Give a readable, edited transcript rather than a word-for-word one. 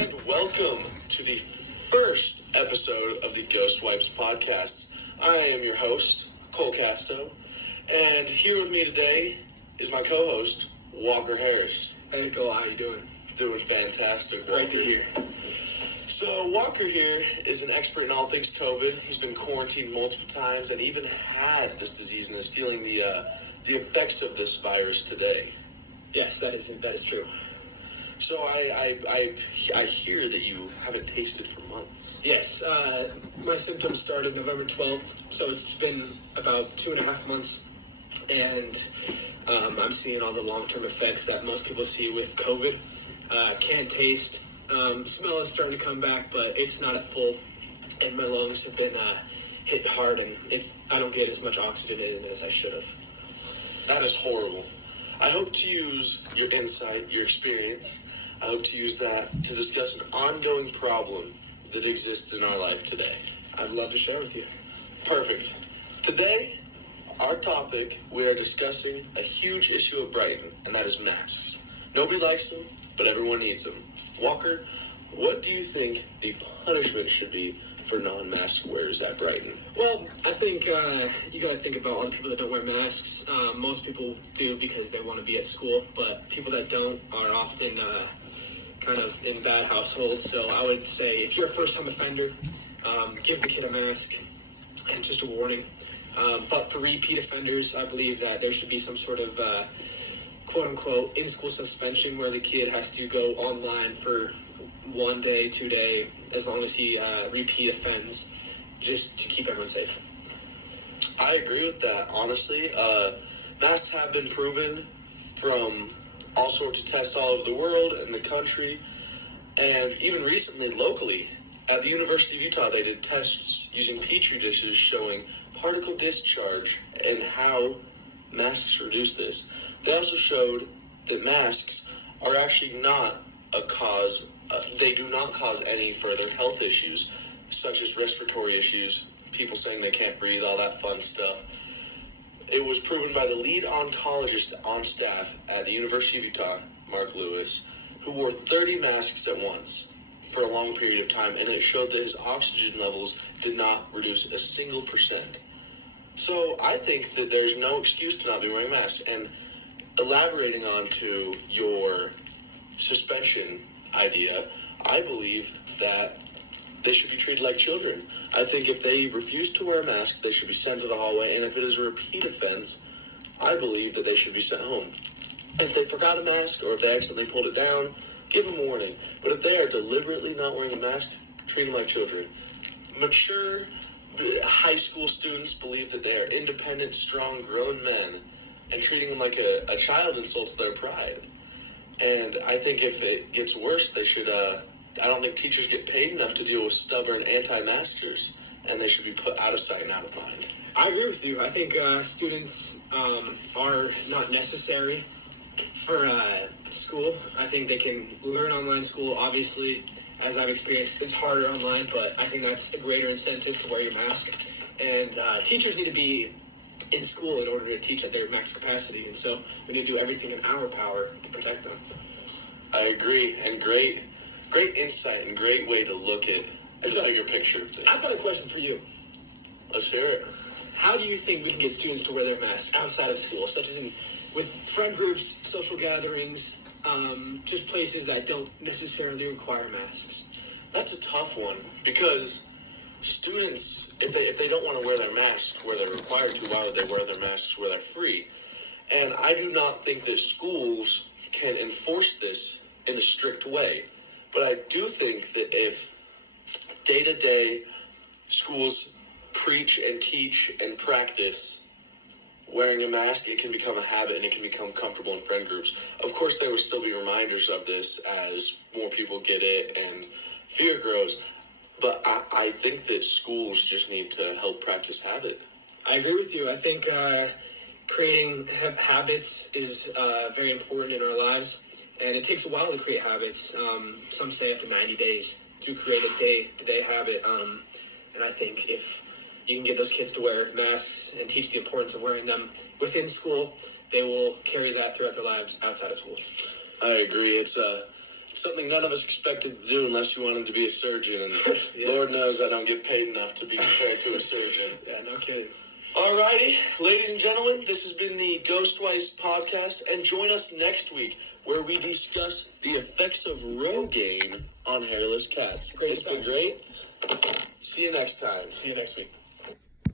and welcome to the first episode of the Ghost Wipes podcast. I am your host, Cole Casto, and here with me today is my co-host, Walker Harris. Hey Cole, how you doing? Doing fantastic, Walker. Great to hear. So Walker here is an expert in all things COVID. He's been quarantined multiple times and even had this disease and is feeling the effects of this virus today. Yes, that is true. So I hear that you haven't tasted for months. Yes, my symptoms started November 12th, so it's been about 2.5 months, and I'm seeing all the long-term effects that most people see with COVID. Can't taste. Smell is starting to come back, but it's not at full, and my lungs have been hit hard, and I don't get as much oxygen in as I should have. That is horrible. I hope to use your insight, your experience. I hope to use that to discuss an ongoing problem that exists in our life today. I'd love to share with you. Perfect. Today, our topic, we are discussing a huge issue of Brighton, and that is masks. Nobody likes them, but everyone needs them. Walker, what do you think the punishment should be for non-mask wearers at Brighton? Well, I think you got to think about all the people that don't wear masks. Most people do because they want to be at school, but people that don't are often kind of in bad households. So I would say if you're a first-time offender, give the kid a mask and just a warning. But for repeat offenders, I believe that there should be some sort of quote-unquote in-school suspension where the kid has to go online for 1 day, 2 day, as long as he repeat offends, just to keep everyone safe. I agree with that, honestly. Masks have been proven from all sorts of tests all over the world and the country, and even recently, locally, at the University of Utah, they did tests using petri dishes showing particle discharge and how masks reduce this. They also showed that masks are actually not a cause. They do not cause any further health issues, such as respiratory issues, people saying they can't breathe, all that fun stuff. It was proven by the lead oncologist on staff at the University of Utah, Mark Lewis, who wore 30 masks at once for a long period of time, and it showed that his oxygen levels did not reduce a single %. So I think that there's no excuse to not be wearing masks. And elaborating on to your suspension idea, I believe that they should be treated like children. I think if they refuse to wear a mask, they should be sent to the hallway, and if it is a repeat offense, I believe that they should be sent home. If they forgot a mask, or if they accidentally pulled it down, give them a warning. But if they are deliberately not wearing a mask, treat them like children. Mature high school students believe that they are independent, strong, grown men, and treating them like a child insults their pride. And I think if it gets worse, they should, I don't think teachers get paid enough to deal with stubborn anti-maskers, and they should be put out of sight and out of mind. I agree with you. I think students are not necessary for school. I think they can learn online school. Obviously, as I've experienced, it's harder online, but I think that's a greater incentive to wear your mask. And teachers need to be in school in order to teach at their max capacity, and so we need to do everything in our power to protect them. I agree, and great insight and great way to look at the bigger picture of things. I've got a question for you. Let's hear it. How do you think we can get students to wear their masks outside of school, such as with friend groups, social gatherings, just places that don't necessarily require masks? That's a tough one, because students, if they don't want to wear their masks where they're required to, why would they wear their masks where they're free? And I do not think that schools can enforce this in a strict way. But I do think that if day-to-day schools preach and teach and practice wearing a mask, it can become a habit and it can become comfortable in friend groups. Of course, there will still be reminders of this as more people get it and fear grows. But I think that schools just need to help practice habit. I agree with you. I think creating habits is very important in our lives, and it takes a while to create habits. Some say up to 90 days to create a day-to-day habit. And I think if you can get those kids to wear masks and teach the importance of wearing them within school, they will carry that throughout their lives outside of school. I agree. It's something none of us expected to do unless you wanted to be a surgeon. And Lord knows I don't get paid enough to be compared to a surgeon. Yeah, no kidding. Alrighty, ladies and gentlemen, this has been the Ghostwise podcast, and join us next week where we discuss the effects of Rogaine on hairless cats. Great It's been stuff. great. See you next time. See you next week.